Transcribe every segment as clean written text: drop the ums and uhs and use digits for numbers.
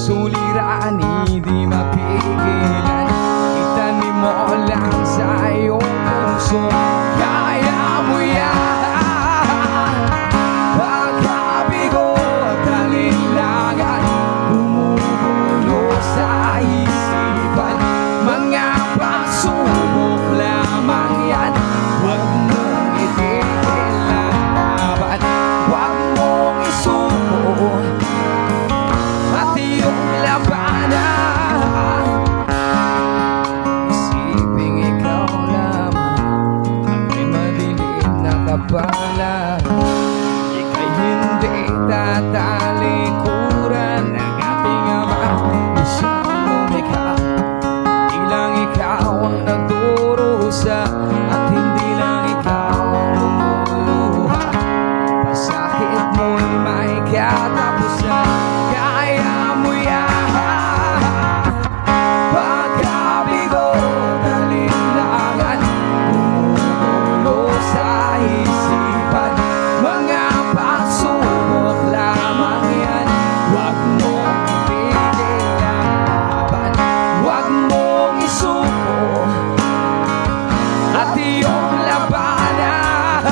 suliranin, di mapigilan. Itanim mo lang sa iyong puso, kaya mo yan. Pagkabigo at alinlangan, bumubulo sa isipan. Mga pagsubok lamang yan, huwag mong itigil ang laban. Huwag mong isuko at iyong labanan. Isiping ikaw lamang ang may madilim na kapalan. Ika'y hindi tatalikuran ng ating Ama na siyang lumikha. Di lang ikaw ang nagdurusa at hindi lang ikaw ang lumuluha. Pasakit mo'y may katapusan, kaya mo yan. Pagkabigo at alinlangan, bumubulo sa isipan. Mga pagsubok lamang yan, huwag mong itigil ang laban. Huwag mong isuko at iyong labanan.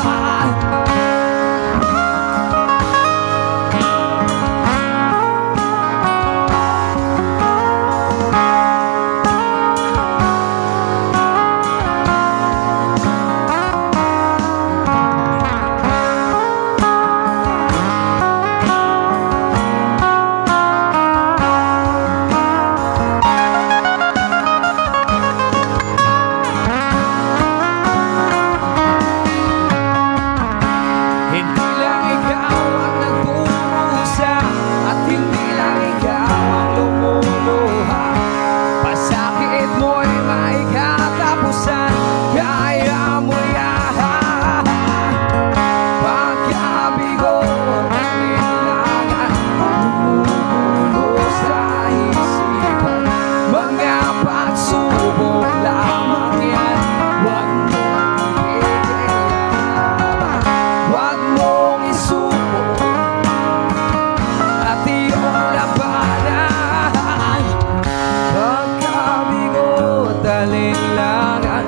Hindi lang ikaw ang nagdurusa at hindi lang ikaw ang lumuluha. Pasakit mo'y may katapusan, kaya mo yan. Pagkabigo at alinlangan, bumubulo sa isipan. Mga pagsubok lamang yan, huwag mong itigil ang laban. Huwag mong isuko at iyong labanan. Pagkabigo at alinlangan,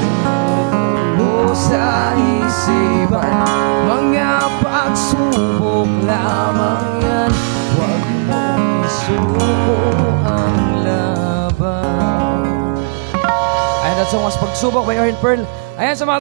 bumubulo sa isipan. Mga pagsubok lamang yan, huwag mong isuko ang laban. Ayan, that song was Pagsubok by Orin Pearl. Ayan sa mga